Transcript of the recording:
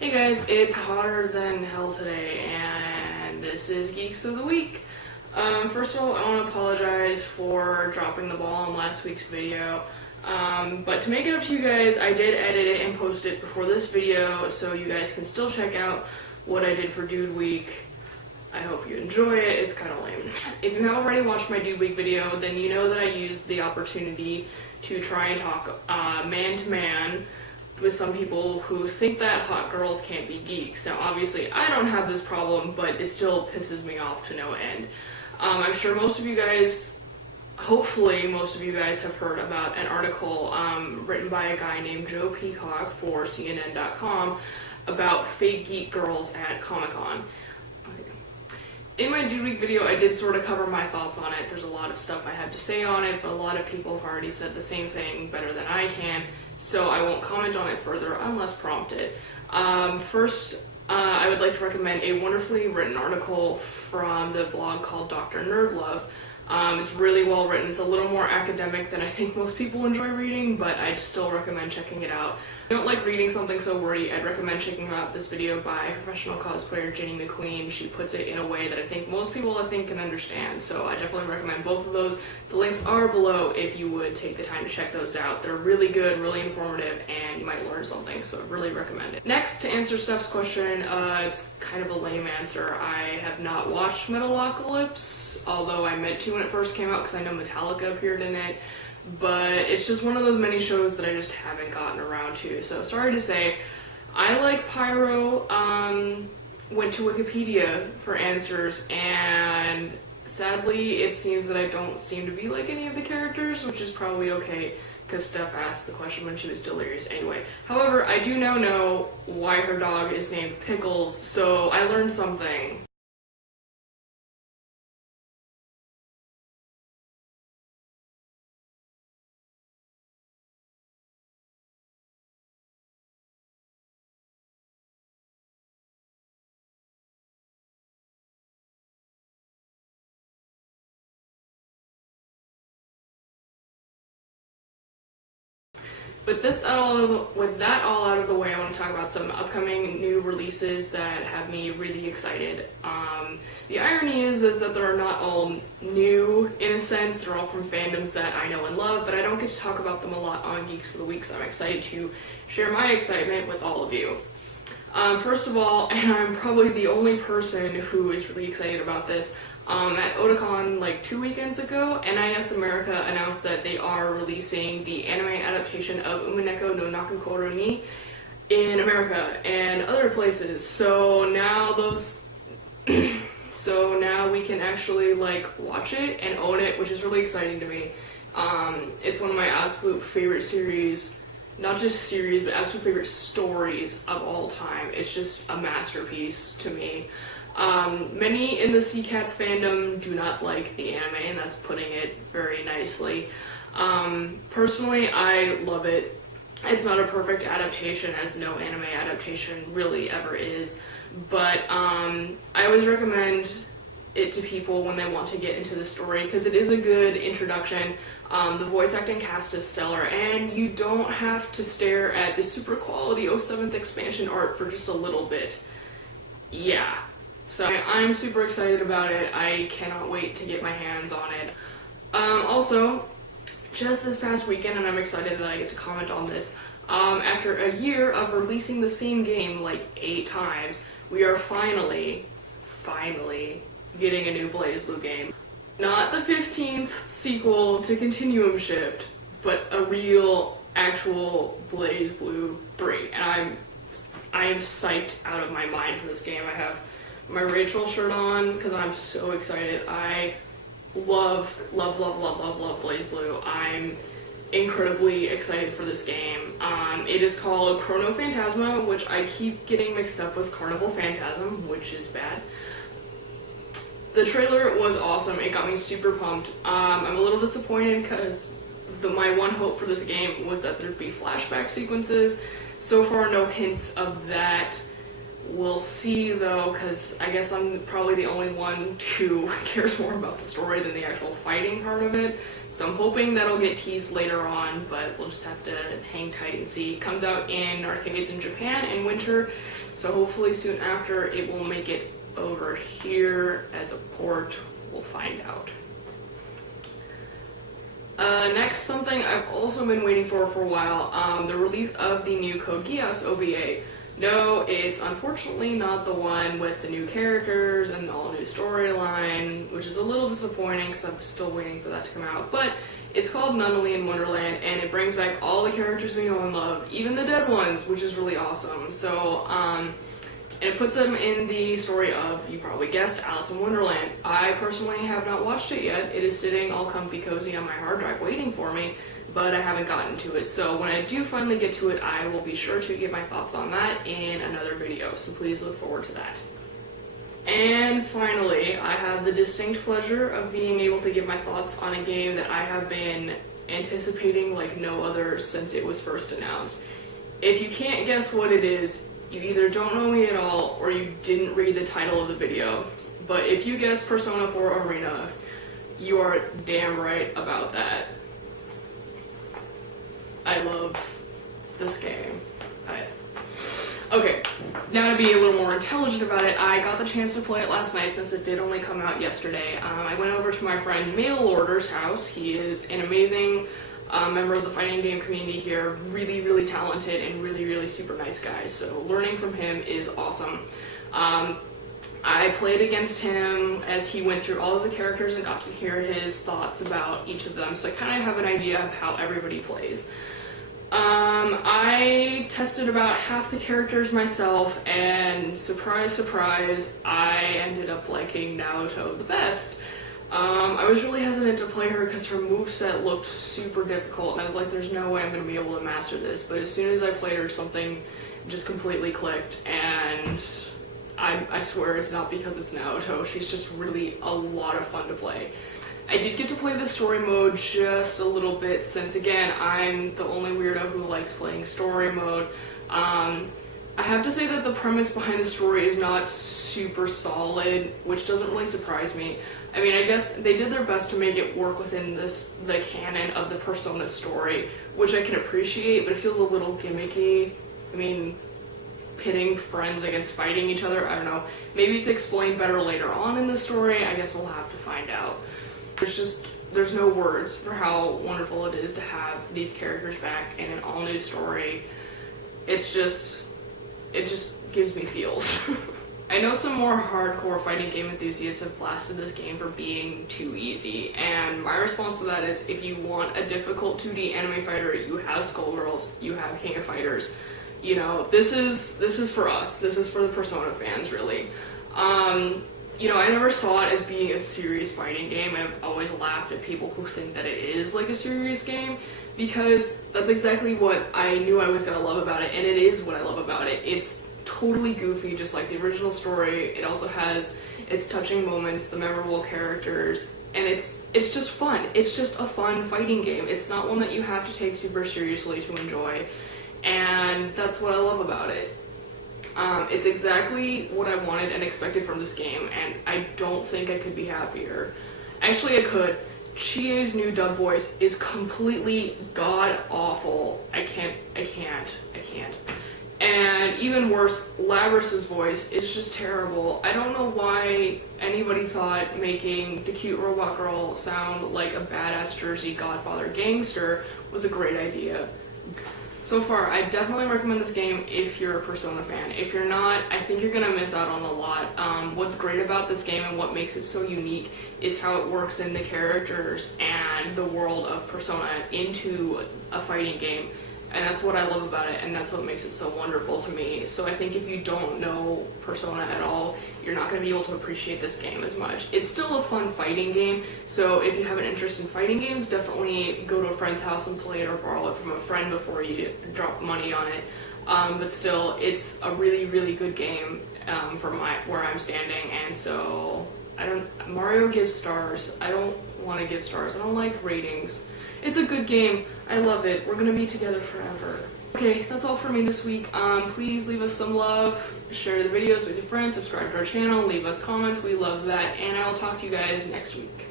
Hey guys, it's hotter than hell today, and this is Geeks of the Week. First of all, I want to apologize for dropping the ball on last week's video, but to make it up to you guys, I did edit it and post it before this video, so you guys can still check out what I did for Dude Week. I hope you enjoy it. It's kind of lame. If you haven't already watched my Dude Week video, then you know that I used the opportunity to try and talk man-to-man with some people who think that hot girls can't be geeks. Now, obviously, I don't have this problem, but it still pisses me off to no end. I'm sure most of you guys, hopefully most of you guys have heard about an article written by a guy named Joe Peacock for CNN.com about fake geek girls at Comic-Con. In my Dude Week video, I did sort of cover my thoughts on it. There's a lot of stuff I had to say on it, but a lot of people have already said the same thing better than I can, so I won't comment on it further unless prompted. First, I would like to recommend a wonderfully written article from the blog called Dr. Nerdlove. It's really well written. It's a little more academic than I think most people enjoy reading, but I still recommend checking it out. If you don't like reading something so wordy, I'd recommend checking out this video by professional cosplayer Ginny McQueen. She puts it in a way that I think most people can understand, so I definitely recommend both of those. The links are below if you would take the time to check those out. They're really good, really informative, and you might learn something, so I really recommend it. Next, to answer Steph's question, it's kind of a lame answer. I have not watched Metalocalypse, although I meant to when it first came out because I know Metallica appeared in it, but it's just one of those many shows that I just haven't gotten around to, so sorry to say. I like Pyro, went to Wikipedia for answers, and sadly it seems that I don't seem to be like any of the characters, which is probably okay because Steph asked the question when she was delirious anyway. However, I do now know why her dog is named Pickles, so I learned something. With that all out of the way, I want to talk about some upcoming new releases that have me really excited. The irony is that they're not all new in a sense. They're all from fandoms that I know and love, but I don't get to talk about them a lot on Geeks of the Week, so I'm excited to share my excitement with all of you. First of all, and I'm probably the only person who is really excited about this, at Otakon like 2 weekends ago, NIS America announced that they are releasing the anime adaptation of Umineko no Nakukoro ni in America and other places. So now we can actually like watch it and own it, which is really exciting to me. It's one of my absolute favorite series. Not just series, but absolute favorite stories of all time. It's just a masterpiece to me. Many in the CCats fandom do not like the anime, and that's putting it very nicely. Personally, I love it. It's not a perfect adaptation, as no anime adaptation really ever is, but I always recommend it to people when they want to get into the story because it is a good introduction. The voice acting cast is stellar, and you don't have to stare at the super quality 07th expansion art for just a little bit. Yeah, so I'm super excited about it. I cannot wait to get my hands on it. Also, just this past weekend, and I'm excited that I get to comment on this, after a year of releasing the same game like 8 times, we are finally getting a new BlazBlue game. Not the 15th sequel to Continuum Shift, but a real, actual BlazBlue 3. And I am psyched out of my mind for this game. I have my Rachel shirt on because I'm so excited. I love BlazBlue. I'm incredibly excited for this game. It is called Chrono Phantasma, which I keep getting mixed up with Carnival Phantasm, which is bad. The trailer was awesome. It got me super pumped. I'm a little disappointed because my one hope for this game was that there'd be flashback sequences. So far, no hints of that We'll see though, because I guess I'm probably the only one who cares more about the story than the actual fighting part of it. So I'm hoping that'll get teased later on, but we'll just have to hang tight and see. It comes out in arcades in Japan in winter, so hopefully soon after it will make it over here as a port. We'll find out. Next, something I've also been waiting for a while, the release of the new Code Geass OVA. No, it's unfortunately not the one with the new characters and the all-new storyline, which is a little disappointing because I'm still waiting for that to come out, but it's called Nunnally in Wonderland, and it brings back all the characters we know and love, even the dead ones, which is really awesome. So, and it puts them in the story of, you probably guessed, Alice in Wonderland. I personally have not watched it yet. It is sitting all comfy cozy on my hard drive waiting for me, but I haven't gotten to it. So when I do finally get to it, I will be sure to give my thoughts on that in another video, so please look forward to that. And finally, I have the distinct pleasure of being able to give my thoughts on a game that I have been anticipating like no other since it was first announced. If you can't guess what it is, you either don't know me at all or you didn't read the title of the video. But if you guessed Persona 4 Arena, you are damn right about that. I love this game. Okay, now to be a little more intelligent about it, I got the chance to play it last night since it did only come out yesterday. I went over to my friend Mail Order's house. He is an amazing member of the fighting game community here, really, really talented and really, really super nice guy. So learning from him is awesome. I played against him as he went through all of the characters and got to hear his thoughts about each of them, so I kind of have an idea of how everybody plays. I tested about half the characters myself, and surprise, surprise, I ended up liking Naoto the best. I was really hesitant to play her because her moveset looked super difficult, and I was like, there's no way I'm going to be able to master this, but as soon as I played her, something just completely clicked, and I swear it's not because it's Naoto. She's just really a lot of fun to play. I did get to play the story mode just a little bit since, again, I'm the only weirdo who likes playing story mode. I have to say that the premise behind the story is not super solid, which doesn't really surprise me. I mean, I guess they did their best to make it work within the canon of the Persona story, which I can appreciate, but it feels a little gimmicky. I mean, pitting friends against fighting each other, I don't know. Maybe it's explained better later on in the story. I guess we'll have to find out. There's no words for how wonderful it is to have these characters back in an all-new story. It just gives me feels. I know some more hardcore fighting game enthusiasts have blasted this game for being too easy, and my response to that is, if you want a difficult 2D anime fighter, you have Skullgirls, you have King of Fighters. You know, this is for us. This is for the Persona fans, really. You know, I never saw it as being a serious fighting game. I've always laughed at people who think that it is like a serious game, because that's exactly what I knew I was gonna love about it, and it is what I love about it. It's totally goofy, just like the original story. It also has its touching moments, the memorable characters, and it's just fun. It's just a fun fighting game. It's not one that you have to take super seriously to enjoy, and that's what I love about it. It's exactly what I wanted and expected from this game, and I don't think I could be happier. Actually, I could. Chie's new dub voice is completely god-awful. I can't. And even worse, Labrys's voice is just terrible. I don't know why anybody thought making the cute robot girl sound like a badass Jersey Godfather gangster was a great idea. So far, I definitely recommend this game if you're a Persona fan. If you're not, I think you're gonna miss out on a lot. What's great about this game and what makes it so unique is how it works in the characters and the world of Persona into a fighting game. And that's what I love about it, and that's what makes it so wonderful to me. So I think if you don't know Persona at all, you're not going to be able to appreciate this game as much. It's still a fun fighting game, so if you have an interest in fighting games, definitely go to a friend's house and play it or borrow it from a friend before you drop money on it. But still, it's a really, really good game from where I'm standing, and so Mario gives stars. I don't want to give stars. I don't like ratings. It's a good game. I love it. We're gonna be together forever. Okay, that's all for me this week. Please leave us some love, share the videos with your friends, subscribe to our channel, leave us comments. We love that, and I'll talk to you guys next week.